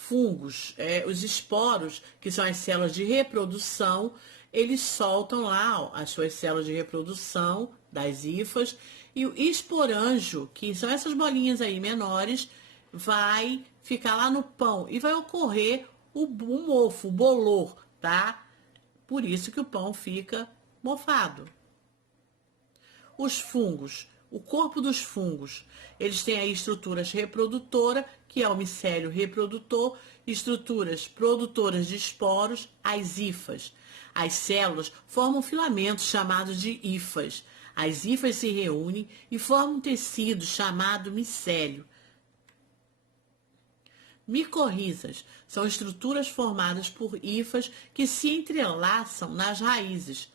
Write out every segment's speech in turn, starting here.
fungos, os esporos, que são as células de reprodução, eles soltam lá, ó, as suas células de reprodução das hifas, e o esporanjo, que são essas bolinhas aí menores, vai ficar lá no pão e vai ocorrer o mofo, o bolor, tá? Por isso que o pão fica mofado. Os fungos, o corpo dos fungos, eles têm aí estruturas reprodutora, que é o micélio reprodutor, estruturas produtoras de esporos, as hifas. As células formam filamentos chamados de hifas. As hifas se reúnem e formam um tecido chamado micélio. Micorrizas são estruturas formadas por hifas que se entrelaçam nas raízes.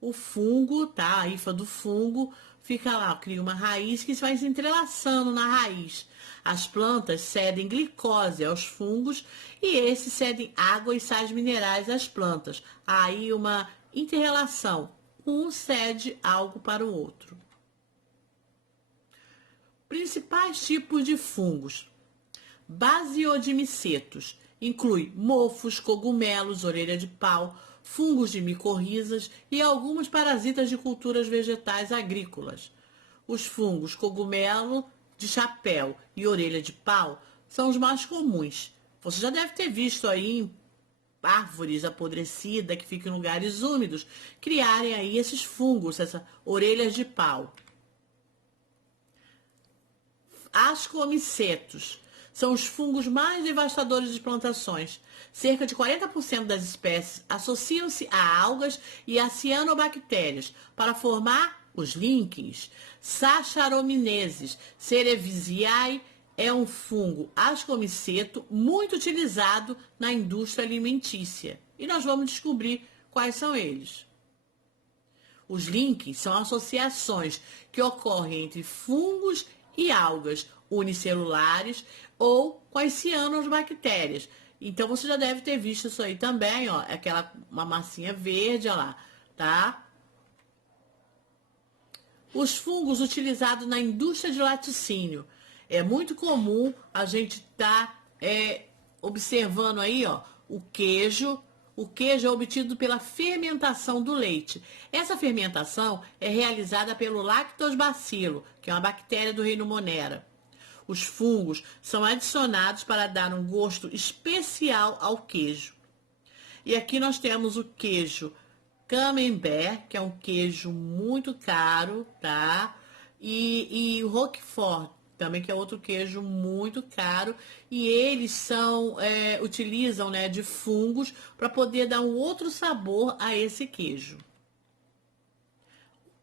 O fungo, tá? A hifa do fungo fica lá, cria uma raiz que vai se entrelaçando na raiz. As plantas cedem glicose aos fungos e esses cedem água e sais minerais às plantas. Aí uma interrelação, um cede algo para o outro. Principais tipos de fungos. Basiodimicetos inclui mofos, cogumelos, orelha de pau, fungos de micorrizas e alguns parasitas de culturas vegetais agrícolas. Os fungos cogumelo de chapéu e orelha de pau são os mais comuns. Você já deve ter visto aí em árvores apodrecidas que ficam em lugares úmidos criarem aí esses fungos, essas orelhas de pau. Ascomicetos são os fungos mais devastadores de plantações. Cerca de 40% das espécies associam-se a algas e a cianobactérias para formar os líquens. Saccharomyces cerevisiae é um fungo ascomiceto muito utilizado na indústria alimentícia. E nós vamos descobrir quais são eles. Os líquens são associações que ocorrem entre fungos e algas unicelulares ou com as cianobactérias. Então você já deve ter visto isso aí também, ó, uma massinha verde, ó lá, tá? Os fungos utilizados na indústria de laticínio. É muito comum a gente observando aí, ó, o queijo. O queijo é obtido pela fermentação do leite. Essa fermentação é realizada pelo lactobacilo, que é uma bactéria do reino Monera. Os fungos são adicionados para dar um gosto especial ao queijo. E aqui nós temos o queijo Camembert, que é um queijo muito caro, tá? E o Roquefort, também, que é outro queijo muito caro, e eles utilizam, né, de fungos para poder dar um outro sabor a esse queijo.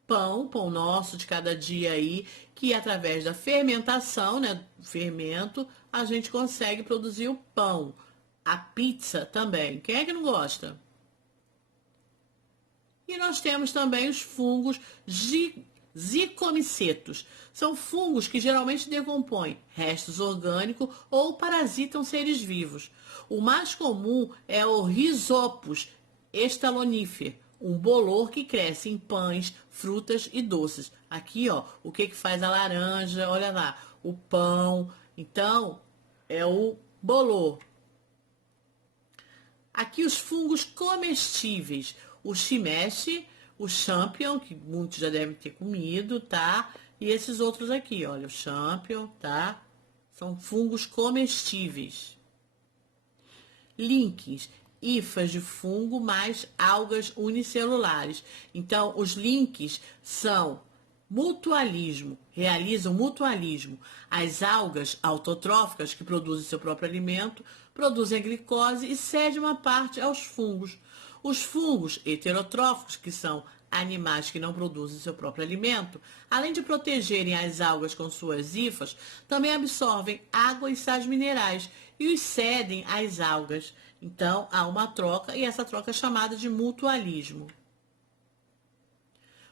Pão nosso de cada dia aí, que através da fermentação, né, do fermento, a gente consegue produzir o pão. A pizza também. Quem é que não gosta? E nós temos também os fungos zicomicetos. São fungos que geralmente decompõem restos orgânicos ou parasitam seres vivos. O mais comum é o Rhizopus stolonifer, um bolor que cresce em pães, frutas e doces. Aqui, ó, o que faz a laranja, olha lá, o pão. Então, é o bolor. Aqui os fungos comestíveis, o shimeshi, o champignon, que muitos já devem ter comido, tá? E esses outros aqui, olha, o champignon, tá? São fungos comestíveis. Líquens, hifas de fungo mais algas unicelulares. Então, os líquens são mutualismo, realizam mutualismo. As algas autotróficas, que produzem seu próprio alimento, produzem a glicose e cedem uma parte aos fungos. Os fungos heterotróficos, que são animais que não produzem seu próprio alimento, além de protegerem as algas com suas hifas, também absorvem água e sais minerais e os cedem às algas. Então, há uma troca e essa troca é chamada de mutualismo.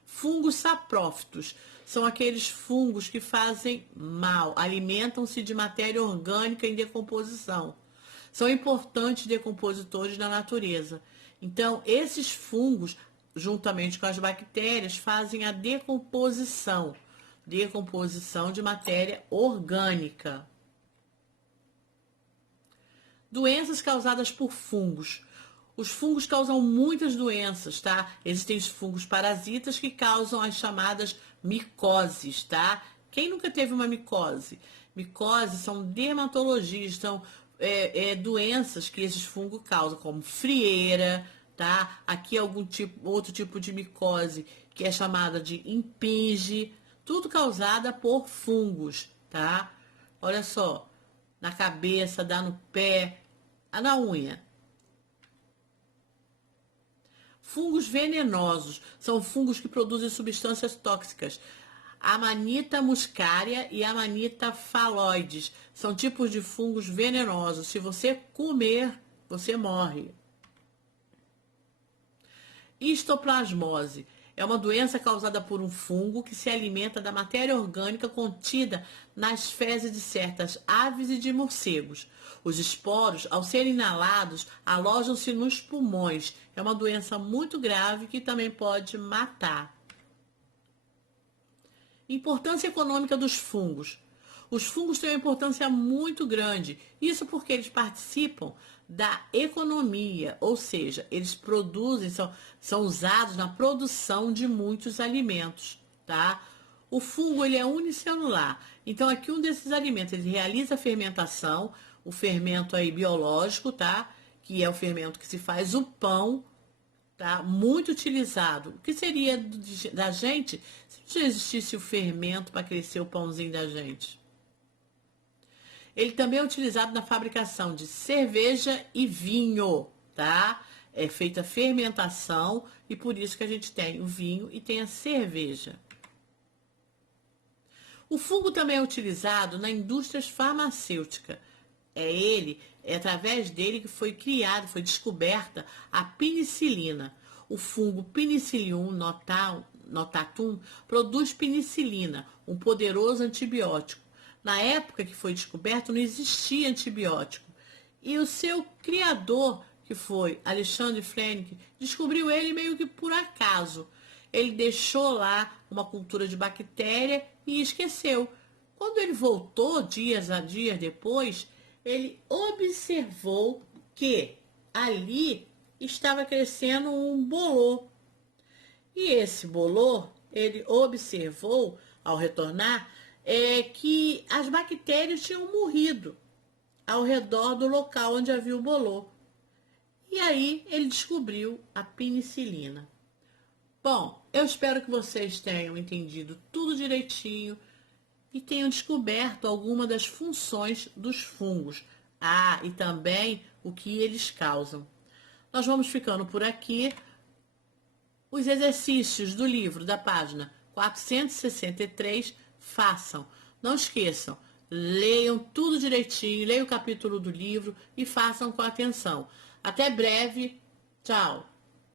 Fungos saprófitos são aqueles fungos que fazem mal, alimentam-se de matéria orgânica em decomposição. São importantes decompositores da natureza. Então, esses fungos, juntamente com as bactérias, fazem a decomposição de matéria orgânica. Doenças causadas por fungos. Os fungos causam muitas doenças, tá? Existem os fungos parasitas que causam as chamadas micoses, tá? Quem nunca teve uma micose? Micoses são dermatologias, são doenças que esses fungos causam, como frieira, tá? Aqui outro tipo de micose que é chamada de impinge, tudo causada por fungos, tá? Olha só, na cabeça, dá no pé, na unha. Fungos venenosos são fungos que produzem substâncias tóxicas. Amanita muscaria e Amanita phalloides são tipos de fungos venenosos. Se você comer, você morre. Histoplasmose é uma doença causada por um fungo que se alimenta da matéria orgânica contida nas fezes de certas aves e de morcegos. Os esporos, ao serem inalados, alojam-se nos pulmões. É uma doença muito grave que também pode matar. Importância econômica dos fungos. Os fungos têm uma importância muito grande, isso porque eles participam da economia, ou seja, eles produzem, são usados na produção de muitos alimentos, tá? O fungo, ele é unicelular, então aqui um desses alimentos, ele realiza a fermentação, o fermento aí biológico, tá? Que é o fermento que se faz o pão, tá? Muito utilizado. O que seria da gente se não existisse o fermento para crescer o pãozinho da gente? Ele também é utilizado na fabricação de cerveja e vinho, tá? É feita a fermentação e por isso que a gente tem o vinho e tem a cerveja. O fungo também é utilizado na indústria farmacêutica. É através dele que foi criada, foi descoberta a penicilina. O fungo Penicillium notatum produz penicilina, um poderoso antibiótico. Na época que foi descoberto, não existia antibiótico. E o seu criador, que foi Alexandre Fleming, descobriu ele meio que por acaso. Ele deixou lá uma cultura de bactéria e esqueceu. Quando ele voltou, dias depois, ele observou que ali estava crescendo um bolor. E esse bolor, ele observou, ao retornar, que as bactérias tinham morrido ao redor do local onde havia o bolor. E aí ele descobriu a penicilina. Bom, eu espero que vocês tenham entendido tudo direitinho e tenham descoberto alguma das funções dos fungos. Ah, e também o que eles causam. Nós vamos ficando por aqui. Os exercícios do livro, da página 463, façam. Não esqueçam, leiam tudo direitinho, leiam o capítulo do livro e façam com atenção. Até breve. Tchau.